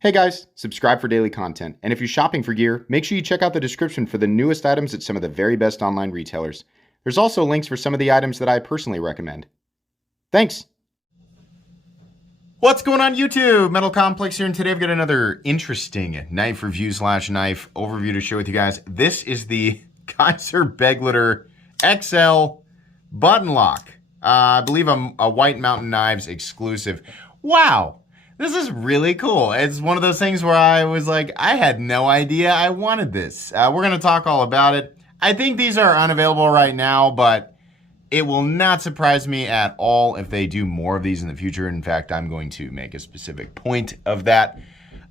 Hey guys, subscribe for daily content, and if you're shopping for gear, make sure you check out the description for the newest items at some of the very best online retailers. There's also links for some of the items that I personally recommend. Thanks! What's going on YouTube? Metal Complex here, and today I've got another interesting knife review / knife overview to share with you guys. This is the Kizer Begleiter XL button lock. I believe a White Mountain Knives exclusive. Wow! This is really cool. It's one of those things where I was like, I had no idea I wanted this. We're going to talk all about it. I think these are unavailable right now, but it will not surprise me at all if they do more of these in the future. In fact, I'm going to make a specific point of that.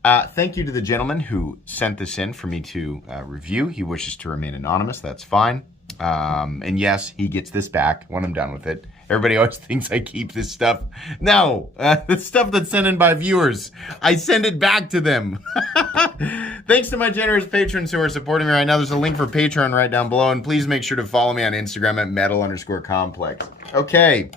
Thank you to the gentleman who sent this in for me to review. He wishes to remain anonymous. That's fine. And yes, he gets this back when I'm done with it. Everybody always thinks I keep this stuff. No, the stuff that's sent in by viewers, I send it back to them. Thanks to my generous patrons who are supporting me right now. There's a link for Patreon right down below, and please make sure to follow me on Instagram at metal_complex. Okay,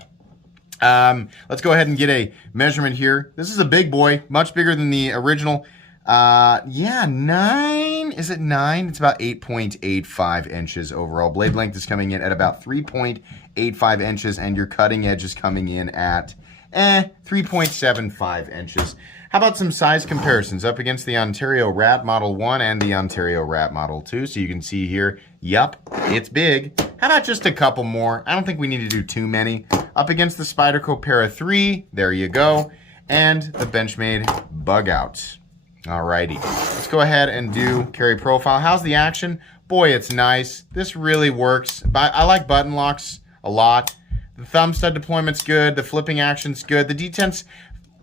let's go ahead and get a measurement here. This is a big boy, much bigger than the original. Yeah, 9, is it 9? It's about 8.85 inches overall. Blade length is coming in at about 3.85 inches, and your cutting edge is coming in at 3.75 inches. How about some size comparisons up against the Ontario Rat Model 1 and the Ontario Rat Model 2? So you can see here, yup, it's big. How about just a couple more? I don't think we need to do too many. Up against the Spyderco Para 3, there you go, and the Benchmade Bug Out. Alrighty, let's go ahead and do carry profile. How's the action? Boy, it's nice. This really works. I like button locks a lot. The thumb stud deployment's good. The flipping action's good. The detent's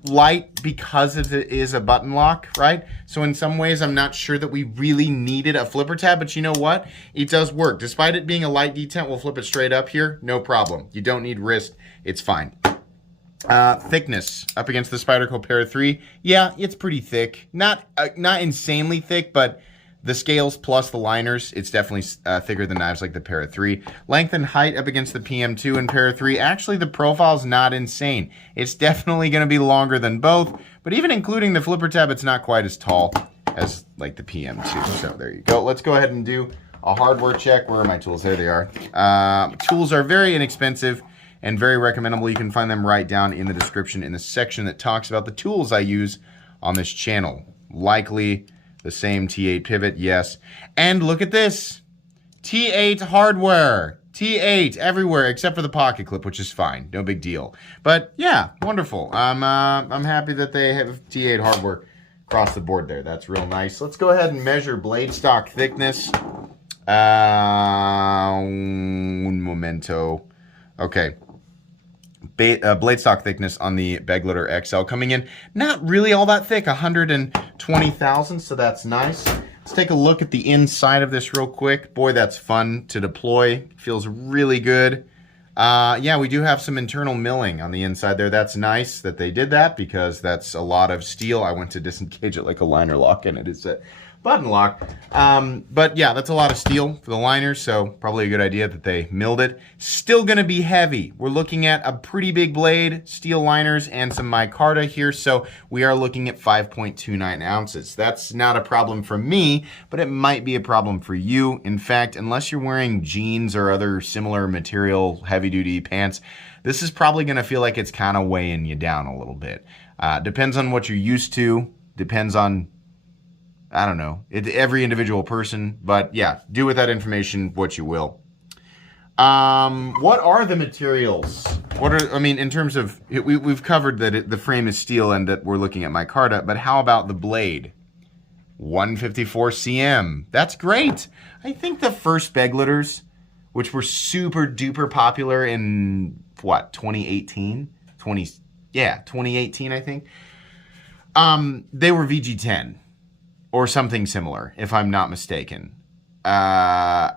light because it is a button lock, right? So in some ways, I'm not sure that we really needed a flipper tab, but you know what? It does work. Despite it being a light detent, we'll flip it straight up here. No problem. You don't need wrist. It's fine. Thickness up against the Spyderco Para 3. Yeah, it's pretty thick. Not insanely thick, but the scales plus the liners, it's definitely thicker than knives like the Para 3. Length and height up against the PM2 and Para 3. Actually, the profile's not insane. It's definitely going to be longer than both, but even including the flipper tab, it's not quite as tall as like the PM2. So there you go. Let's go ahead and do a hardware check. Where are my tools? There they are. Tools are very inexpensive and very recommendable. You can find them right down in the description in the section that talks about the tools I use on this channel. Likely the same T8 pivot, yes. And look at this, T8 hardware. T8 everywhere except for the pocket clip, which is fine, no big deal. But yeah, wonderful. I'm happy that they have T8 hardware across the board there. That's real nice. Let's go ahead and measure blade stock thickness. Un momento. Okay. Blade stock thickness on the Begleiter XL coming in not really all that thick, 120 thousandths, so that's nice. Let's take a look at the inside of this real quick. Boy, that's fun to deploy. Feels really good. Yeah, we do have some internal milling on the inside there. That's nice that they did that because that's a lot of steel. I went to disengage it like a liner lock, and it is a button lock. But yeah, that's a lot of steel for the liners, so probably a good idea that they milled it. Still gonna be heavy. We're looking at a pretty big blade, steel liners, and some micarta here, so we are looking at 5.29 ounces. That's not a problem for me, but it might be a problem for you. In fact, unless you're wearing jeans or other similar material heavy-duty pants, this is probably gonna feel like it's kind of weighing you down a little bit. Depends on what you're used to, depends on, I don't know, every individual person, but yeah, do with that information what you will. What are the materials? I mean, in terms of, we've covered that the frame is steel and that we're looking at micarta, but how about the blade? 154 cm. That's great. I think the first Begleiters, which were super duper popular in, what, 2018? 2018, I think. They were VG10. Or something similar, if I'm not mistaken. Is that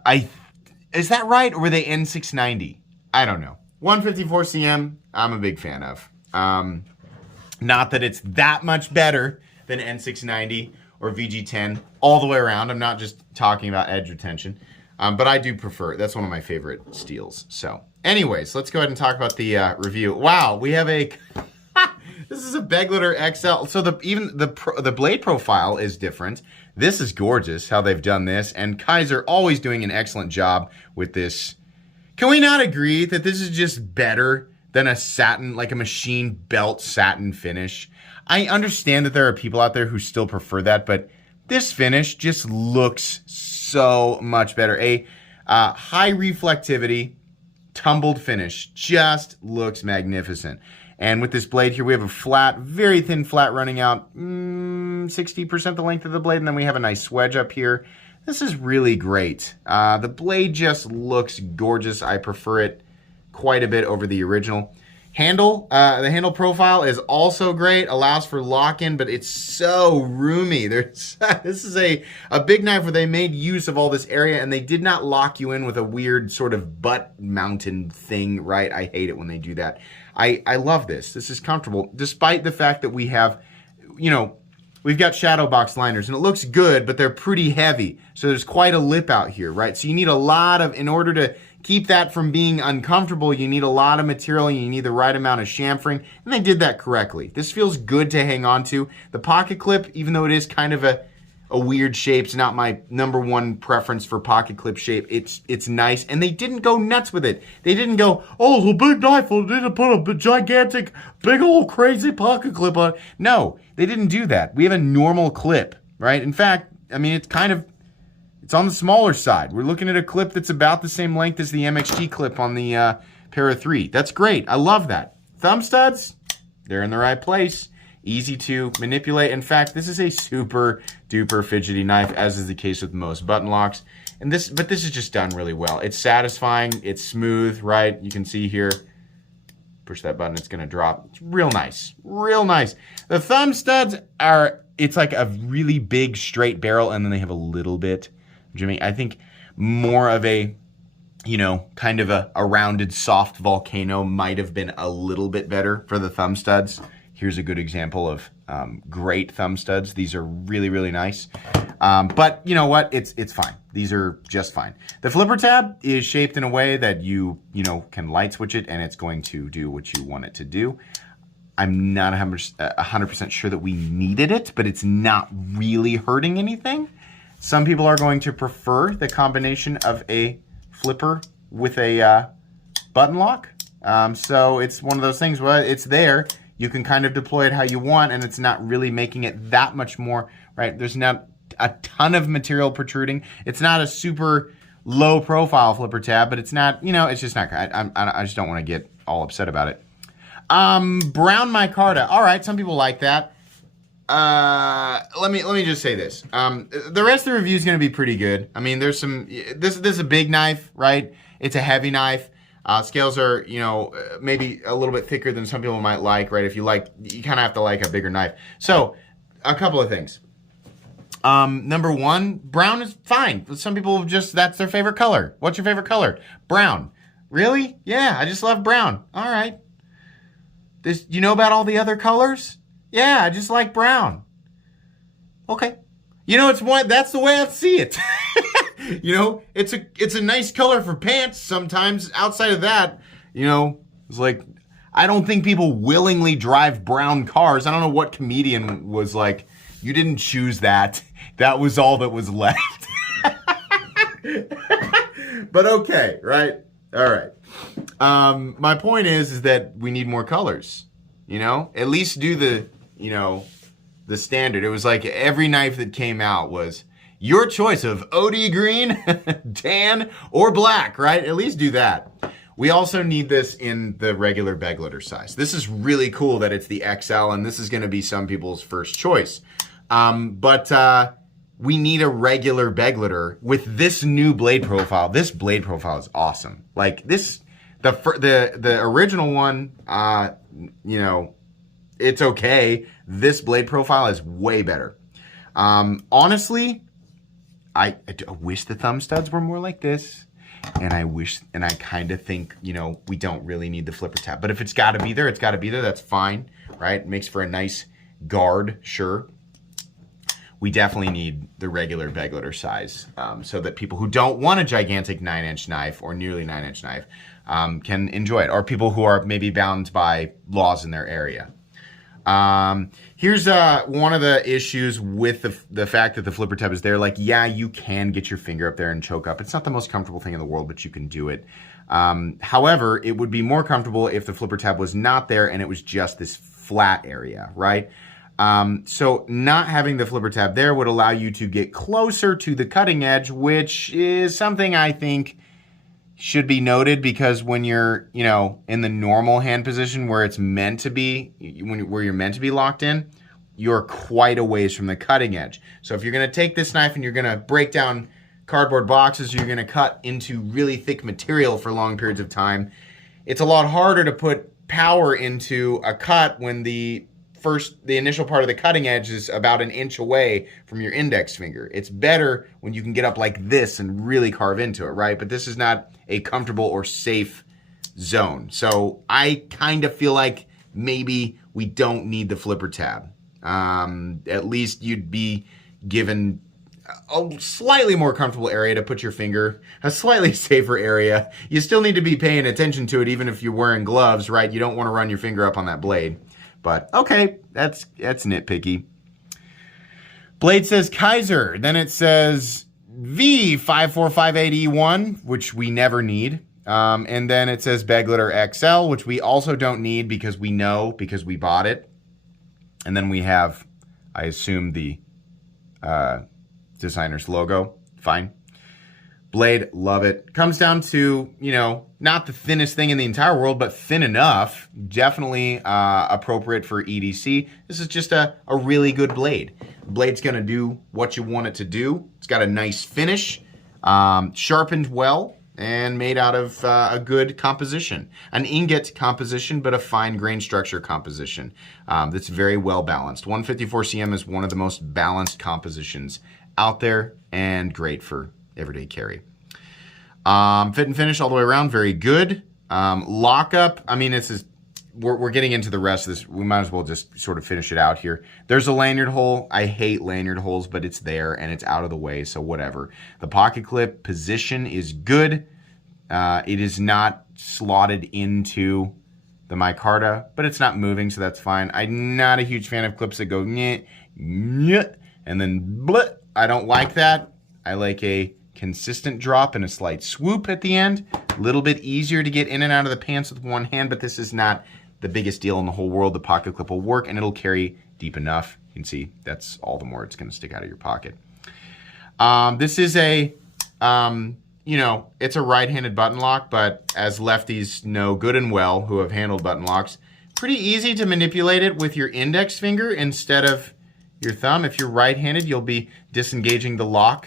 right? Or were they N690? I don't know. 154 cm, I'm a big fan of. Not that it's that much better than N690 or VG10 all the way around. I'm not just talking about edge retention. But I do prefer it. That's one of my favorite steels. So anyways, let's go ahead and talk about the review. Wow, we have a This is a Begleiter XL. So the blade profile is different. This is gorgeous how they've done this, and Kizer always doing an excellent job with this. Can we not agree that this is just better than a satin, like a machine belt satin finish? I understand that there are people out there who still prefer that, but this finish just looks so much better. A high reflectivity, tumbled finish just looks magnificent. And with this blade here, we have a flat, very thin flat running out 60% the length of the blade, and then we have a nice swedge up here. This is really great. The blade just looks gorgeous. I prefer it quite a bit over the original. Handle, the handle profile is also great, allows for lock-in, but it's so roomy. This is a big knife where they made use of all this area, and they did not lock you in with a weird sort of butt mounted thing, right? I hate it when they do that. I love this. This is comfortable, despite the fact that we have, we've got shadow box liners, and it looks good, but they're pretty heavy. So there's quite a lip out here, right? So you need a lot of, in order to keep that from being uncomfortable, you need a lot of material, and you need the right amount of chamfering, and they did that correctly. This feels good to hang on to. The pocket clip, even though it is kind of a weird shape, it's not my number one preference for pocket clip shape. It's nice, and they didn't go nuts with it. They didn't go, oh, it's a big knife, I need to put a gigantic, big old crazy pocket clip on it. No, they didn't do that. We have a normal clip, right? In fact, I mean, it's on the smaller side. We're looking at a clip that's about the same length as the MXG clip on the Para 3. That's great. I love that. Thumb studs, they're in the right place. Easy to manipulate. In fact, this is a super duper fidgety knife, as is the case with most button locks. But this is just done really well. It's satisfying. It's smooth, right? You can see here. Push that button, it's gonna drop. It's real nice, real nice. The thumb studs it's like a really big straight barrel, and then they have a little bit, Jimmy, I think more of a, kind of a rounded soft volcano might have been a little bit better for the thumb studs. Here's a good example of great thumb studs. These are really, really nice. But you know what? It's fine. These are just fine. The flipper tab is shaped in a way that you can light switch it, and it's going to do what you want it to do. I'm not 100% sure that we needed it, but it's not really hurting anything. Some people are going to prefer the combination of a flipper with a button lock. So it's one of those things where it's there. You can kind of deploy it how you want, and it's not really making it that much more, right? There's not a ton of material protruding. It's not a super low profile flipper tab, but it's not, it's just not, I just don't want to get all upset about it. Brown micarta. All right, some people like that. Let me just say this. The rest of the review is going to be pretty good. I mean, there's some, this is a big knife, right? It's a heavy knife. Scales are, maybe a little bit thicker than some people might like, right? You kind of have to like a bigger knife. So, a couple of things. Number one, brown is fine. Some people that's their favorite color. What's your favorite color? Brown. Really? Yeah, I just love brown. All right. You know about all the other colors? Yeah, I just like brown. Okay. That's the way I see it. It's a nice color for pants sometimes. Outside of that, it's like, I don't think people willingly drive brown cars. I don't know what comedian was like, you didn't choose that. That was all that was left. But okay, right? All right. My point is that we need more colors, at least do the standard. It was like every knife that came out was your choice of OD green, tan, or black, right? At least do that. We also need this in the regular Begleiter size. This is really cool that it's the XL, and this is going to be some people's first choice. But we need a regular Begleiter with this new blade profile. This blade profile is awesome. Like this, the original one, it's okay. This blade profile is way better. Honestly, I wish the thumb studs were more like this. And I kind of think, we don't really need the flipper tab. But if it's got to be there, it's got to be there. That's fine, right? It makes for a nice guard, sure. We definitely need the regular Begleiter size so that people who don't want a gigantic 9-inch knife or nearly 9-inch knife can enjoy it. Or people who are maybe bound by laws in their area. Here's one of the issues with the fact that the flipper tab is there. Like, yeah, you can get your finger up there and choke up. It's not the most comfortable thing in the world, but you can do it. However, it would be more comfortable if the flipper tab was not there and it was just this flat area, right? So not having the flipper tab there would allow you to get closer to the cutting edge, which is something I think should be noted, because when you're, in the normal hand position where it's meant to be, where you're meant to be locked in, you're quite a ways from the cutting edge. So if you're going to take this knife and you're going to break down cardboard boxes, you're going to cut into really thick material for long periods of time, it's a lot harder to put power into a cut when the initial part of the cutting edge is about an inch away from your index finger. It's better when you can get up like this and really carve into it, right? But this is not a comfortable or safe zone. So I kind of feel like maybe we don't need the flipper tab. At least you'd be given a slightly more comfortable area to put your finger, a slightly safer area. You still need to be paying attention to it even if you're wearing gloves, right? You don't want to run your finger up on that blade. But okay, that's nitpicky. Blade says Kizer. Then it says V54580E1, which we never need. And then it says Begleiter XL, which we also don't need because we we bought it. And then we have, I assume, the designer's logo. Fine. Blade, love it. Comes down to, not the thinnest thing in the entire world, but thin enough. Definitely appropriate for EDC. This is just a really good blade. The blade's going to do what you want it to do. It's got a nice finish, sharpened well, and made out of a good composition. An ingot composition, but a fine grain structure composition that's very well balanced. 154 cm is one of the most balanced compositions out there and great for everyday carry. Fit and finish all the way around, very good. Lockup, we're getting into the rest of this. We might as well just sort of finish it out here. There's a lanyard hole. I hate lanyard holes, but it's there and it's out of the way, so whatever. The pocket clip position is good. It is not slotted into the micarta, but it's not moving, so that's fine. I'm not a huge fan of clips that go nyeh, nyeh, and then bleh. I don't like that. I like a consistent drop and a slight swoop at the end. A little bit easier to get in and out of the pants with one hand, but this is not the biggest deal in the whole world. The pocket clip will work and it'll carry deep enough. You can see that's all the more it's going to stick out of your pocket. This is a, it's a right-handed button lock, but as lefties know good and well who have handled button locks, pretty easy to manipulate it with your index finger instead of your thumb. If you're right-handed, you'll be disengaging the lock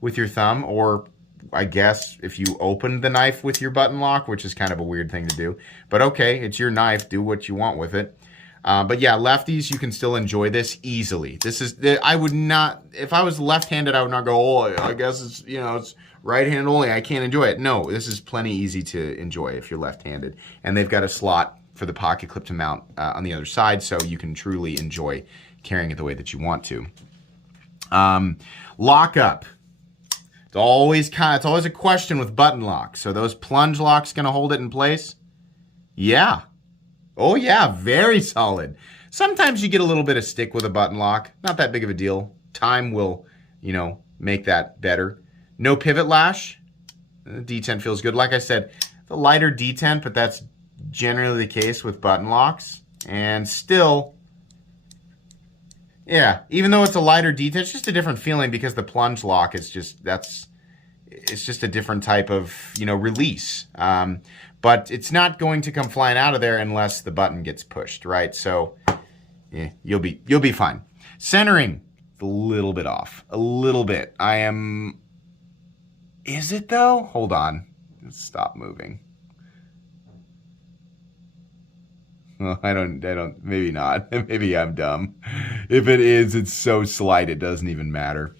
with your thumb, or I guess if you open the knife with your button lock, which is kind of a weird thing to do. But okay, it's your knife. Do what you want with it. But yeah, lefties, you can still enjoy this easily. This is, I would not, if I was left-handed, I would not go, oh, I guess it's, it's right-handed only. I can't enjoy it. No, this is plenty easy to enjoy if you're left-handed. And they've got a slot for the pocket clip to mount on the other side, so you can truly enjoy carrying it the way that you want to. Lockup. It's always a question with button locks. So those plunge locks going to hold it in place? Yeah. Oh yeah, very solid. Sometimes you get a little bit of stick with a button lock. Not that big of a deal. Time will, make that better. No pivot lash. The detent feels good. Like I said, the lighter detent, but that's generally the case with button locks. And still, yeah, even though it's a lighter detent, it's just a different feeling because the plunge lock is just, it's just a different type of, release. But it's not going to come flying out of there unless the button gets pushed, right? So, yeah, you'll be fine. Centering, a little bit off, a little bit. Is it though? Hold on, let's stop moving. Well, I don't, maybe not. Maybe I'm dumb. If it is, it's so slight it doesn't even matter.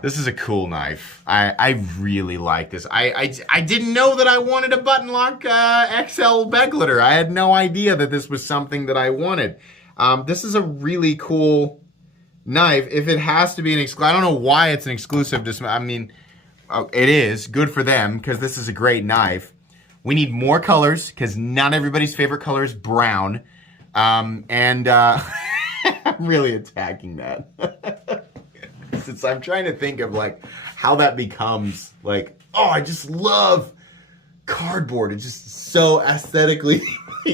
This is a cool knife. I really like this. I didn't know that I wanted a button lock XL Begleiter. I had no idea that this was something that I wanted. This is a really cool knife. If it has to be an exclusive, I don't know why it's an exclusive. It is. Good for them because this is a great knife. We need more colors because not everybody's favorite color is brown. I'm really attacking that. Since I'm trying to think of like how that becomes like, oh, I just love cardboard. It's just so aesthetically,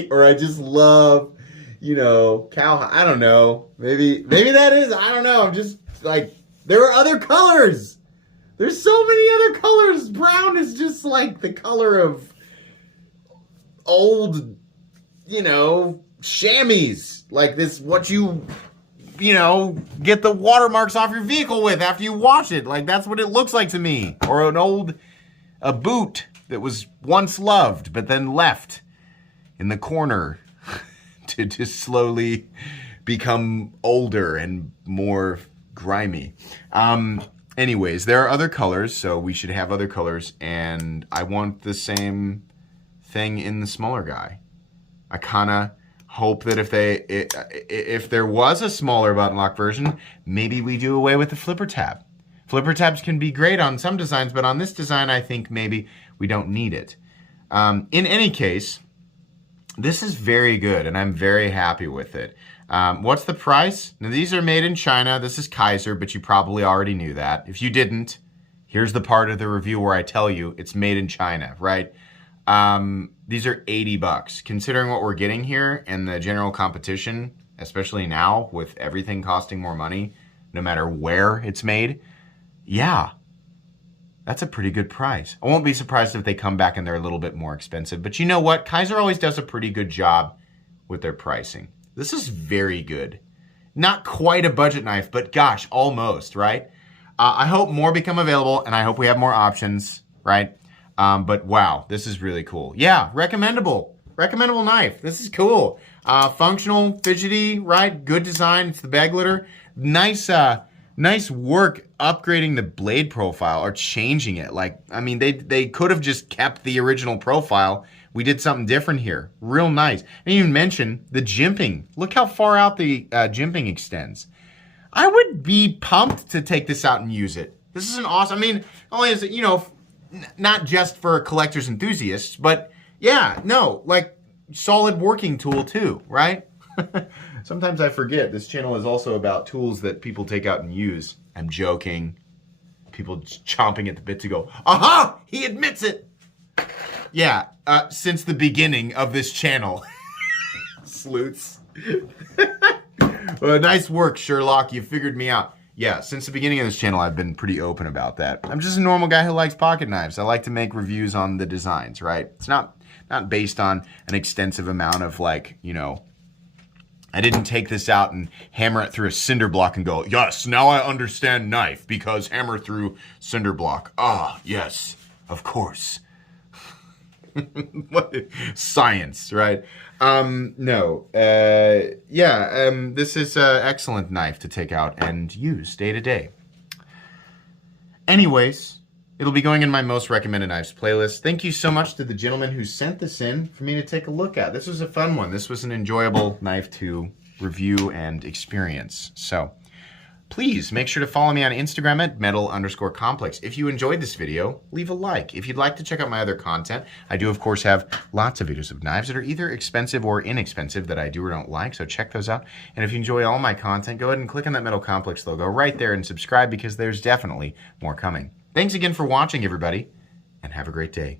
or I just love, cowhide. I don't know. Maybe that is. I don't know. I'm just like, there are other colors. There's so many other colors. Brown is just like the color of old, chamois. Like this, what you get the watermarks off your vehicle with after you wash it. Like that's what it looks like to me. Or a boot that was once loved but then left in the corner to just slowly become older and more grimy. Anyways, there are other colors, so we should have other colors, and I want the same thing in the smaller guy. I kind of hope that if there was a smaller button lock version, maybe we do away with the flipper tab. Flipper tabs can be great on some designs, but on this design, I think maybe we don't need it. In any case, this is very good, and I'm very happy with it. What's the price? Now, these are made in China. This is Kizer, but you probably already knew that. If you didn't, here's the part of the review where I tell you it's made in China, right? These are $80. Considering what we're getting here and the general competition, especially now with everything costing more money, no matter where it's made, yeah, that's a pretty good price. I won't be surprised if they come back and they're a little bit more expensive. But you know what? Kizer always does a pretty good job with their pricing. This is very good. Not quite a budget knife, but gosh, almost, right? I hope more become available, and I hope we have more options, right? But wow, this is really cool. Yeah, recommendable. Recommendable knife. This is cool. Functional, fidgety, right? Good design. It's the Begleiter. Nice work upgrading the blade profile or changing it. Like, I mean, they could have just kept the original profile. We did something different here. Real nice. And you mentioned the jimping. Look how far out the jimping extends. I would be pumped to take this out and use it. This is an awesome, I mean, only is it, not just for collectors enthusiasts, but yeah, no, like solid working tool too, right? Sometimes I forget this channel is also about tools that people take out and use. I'm joking. People chomping at the bit to go, aha, he admits it. Yeah, since the beginning of this channel. Sleuths. Well, nice work, Sherlock. You figured me out. Yeah, since the beginning of this channel, I've been pretty open about that. I'm just a normal guy who likes pocket knives. I like to make reviews on the designs, right? It's not based on an extensive amount of like, I didn't take this out and hammer it through a cinder block and go, yes, now I understand knife because hammer through cinder block. Ah, yes, of course. Science, right? No. This is an excellent knife to take out and use day to day. Anyways, it'll be going in my most recommended knives playlist. Thank you so much to the gentleman who sent this in for me to take a look at. This was a fun one. This was an enjoyable knife to review and experience. So please make sure to follow me on Instagram at metal_complex. If you enjoyed this video, leave a like. If you'd like to check out my other content, I do, of course, have lots of videos of knives that are either expensive or inexpensive that I do or don't like, so check those out. And if you enjoy all my content, go ahead and click on that Metal Complex logo right there and subscribe because there's definitely more coming. Thanks again for watching, everybody, and have a great day.